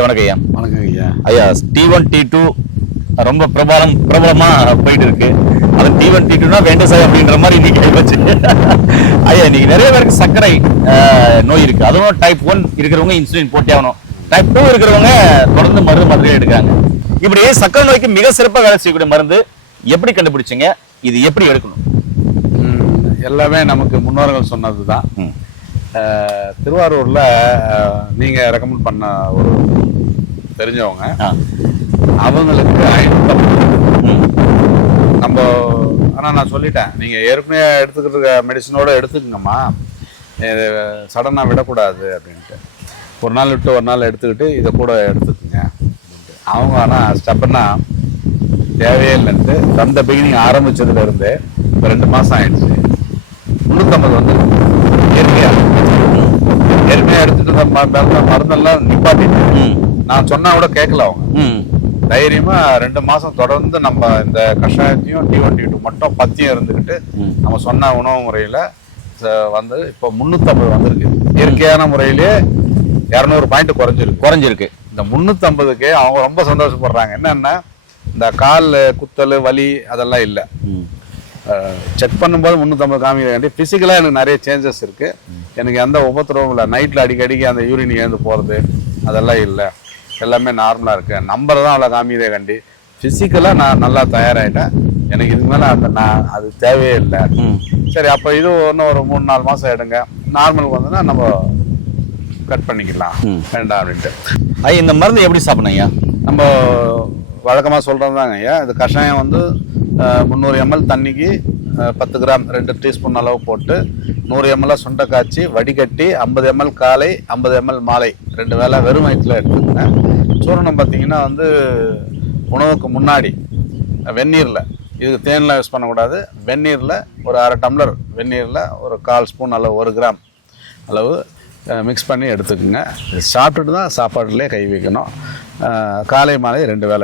ஐயா வணக்கம் ஐயா. வணக்கம் ஐயா. ஐயா T1 T2 ரொம்ப பிரபலமா போயிட்டு இருக்கு. அது T1 T2னா வேண்டசாய் அப்படின்ற மாதிரி இன்னைக்கு ஆயிடுச்சு. ஐயா இன்னைக்கு நிறைய பேருக்கு சர்க்கரை நோய் இருக்கு. அதுவும் டைப் 1 இருக்கிறவங்க இன்சுலின் போட்டே ஆகணும். டைப் 2 இருக்கிறவங்க தொடர்ந்து மருந்து எடுக்கிறாங்க. இப்படி சர்க்கரை நோய்க்கு மிக சிறப்பாக வேலை செய்யக்கூடிய மருந்து எப்படி கண்டுபிடிச்சீங்க? இது எப்படி எடுக்கணும்? எல்லாமே நமக்கு முன்னோர்கள் சொன்னதுதான். திருவாரூர்ல நீங்க ரெக்கமெண்ட் பண்ண ஒரு தெரிஞ்சவங்க, அவங்களுக்கு 550 நம்ம. ஆனா நான் சொல்லிட்டேன், நீங்க ஏற்கனவே எடுத்துக்கிட்டு இருக்க மெடிசனோட எடுத்துக்கங்கம்மா, சடனா விடக்கூடாது அப்படின்ட்டு. ஒரு நாள் விட்டு ஒரு நாள் எடுத்துக்கிட்டு இதை கூட எடுத்துக்குங்க அப்படின்ட்டு. அவங்க ஆனா ஸ்டெப்னா தேவையே இல்லைன்ட்டு அந்த பிகினிங் ஆரம்பிச்சதுல இருந்து இப்போ 2 மாசம் ஆயிடுச்சு. 350 வந்து இயற்கையா எடுத்துட்டு மருந்தெல்லாம் நிப்பாட்டிட்டு நான் சொன்னா கூட கேட்கல. அவங்க தைரியமா 2 மாசம் தொடர்ந்து நம்ம இந்த கஷாயத்தையும் T1 T2 மட்டும் பத்தியம் இருந்துக்கிட்டு நம்ம சொன்ன உணவு முறையில வந்து இப்போ 350 வந்திருக்கு. இயற்கையான முறையிலேயே 200 பாயிண்ட் குறைஞ்சிருக்கு. இந்த 350க்கு அவங்க ரொம்ப சந்தோஷப்படுறாங்க. என்னன்னா இந்த கால் குத்தல் வலி அதெல்லாம் இல்லை. செக் பண்ணும்போது 350 காமிக்கிறாண்டி பிசிக்கலாக எனக்கு நிறைய சேஞ்சஸ் இருக்கு. எனக்கு எந்த உபத்திரவும் இல்லை. நைட்டில் அடிக்கடிக்கு அந்த யூரின் ஏந்து போகிறது அதெல்லாம் இல்லை. எல்லாமே நார்மலாக இருக்கு. நம்பர் தான் அவ்வளோ காமிக்கிறே கண்டி. ஃபிசிக்கலாக நான் நல்லா தயாராகிட்டேன். எனக்கு இதுக்கு மேலே நான் அது தேவையே இல்லை. சரி, அப்போ இது இன்னும் ஒரு 3-4 மாதம் எடுங்க. நார்மலுக்கு வந்துன்னா நம்ம கட் பண்ணிக்கலாம் வேண்டாம் அப்படின்ட்டு. ஐயா இந்த மருந்து எப்படி சாப்பிடணும் ஐயா? நம்ம வழக்கமாக சொல்கிறது தாங்க ஐயா. இது கஷாயம் வந்து 300 ml தண்ணிக்கு 10 கிராம் 2 டீஸ்பூன் அளவு போட்டு 100 ml சுண்டை காய்ச்சி வடிகட்டி 50 ml காலை 50 ml மாலை 2 வேளை வெறும் வயிற்றில் எடுத்துக்கங்க. சூரணம் பார்த்தீங்கன்னா வந்து உணவுக்கு முன்னாடி வெந்நீரில், இதுக்கு தேனில் யூஸ் பண்ணக்கூடாது, வெந்நீரில் ஒரு 1/2 டம்ளர் வெந்நீரில் ஒரு 1/4 ஸ்பூன் அளவு 1 கிராம் அளவு மிக்ஸ் பண்ணி எடுத்துக்கோங்க. சாப்பிட்டுட்டு தான் சாப்பாடுலேயே கை வைக்கணும். காலை மாலை 2 வேளை